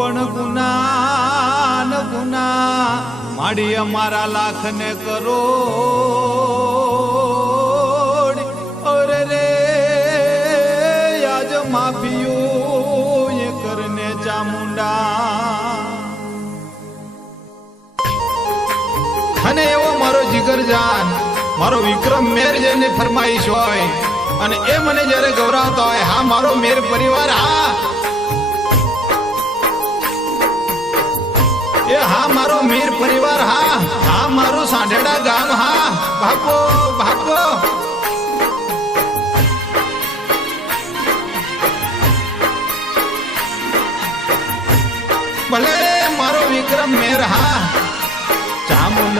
પણ ગુના ન ગુના માડી અમારા લાખ ને કરો અરે રે આજ માફિયું એ કરને ચામુંડા અને એવો મારો જીગરજાન મારો વિક્રમ મેર જેને ફરમાઈશ હોય અને એ મને જયારે ગૌરાવતા હોય હા મારો મેર પરિવાર હા મારો મીર પરિવાર હા મારું સાંઢેડા ગામ હા ભાગો ભાગો ભલે મારો વિક્રમ મેર ચામુંડ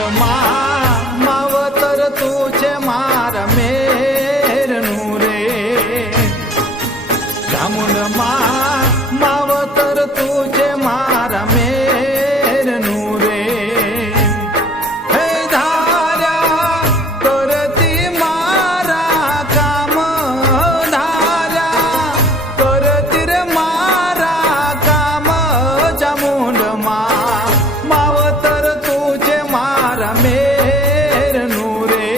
માવતર તું છે મારા મેર નું રે ચામુંડ માવતર તું છે મારા મેર નું રે હે ધાર્યા કરતી મારા કામ ધાર્યા કરતી રે મારા કામ ચામુંડ માવતર તું છે મારા મેર નું રે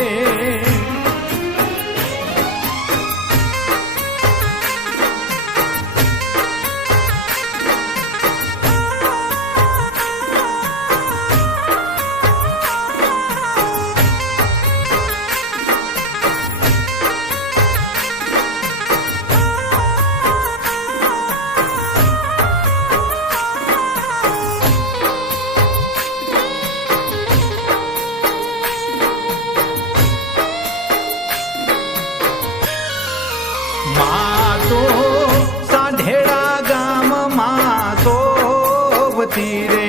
સાંઢેડા ગામમાં સોવતી રે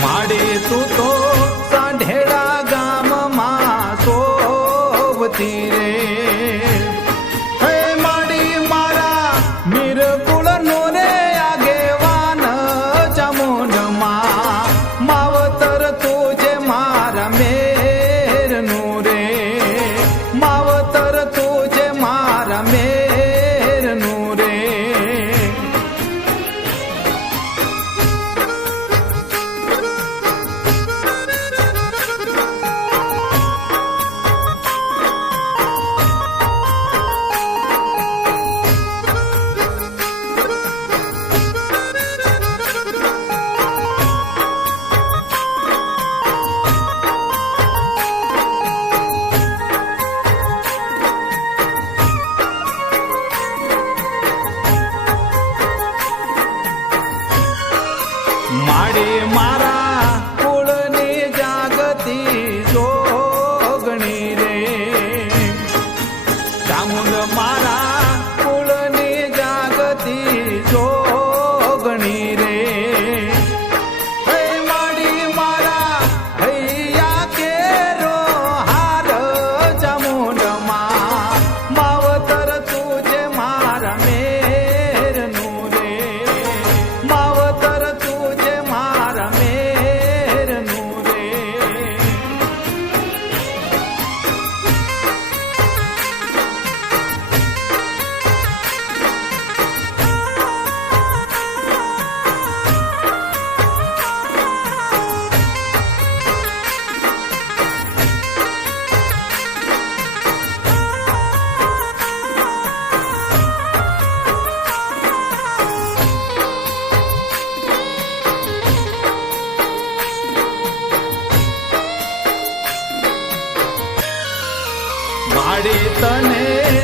માડે તું તો સાંઢેડા ગામમાં સોવતી રે હે માડી મારા મીર કુળ નો રે આગેવાન ચામુંડમાં માવતર તું છે મારા મેર નું રે માવતર તું છે મારા મેર નું રે માડે મારા કુળની જાગતી જોગણી રે ચામુંડ મારા કુળની જાગતી જોગણી રે હે માડી મારા હૈયા કેરો હાર ચામુંડમાં માવતર તું છે મારા મેર નું રે માવતર તું છે મારા મેર નું રે માડી તને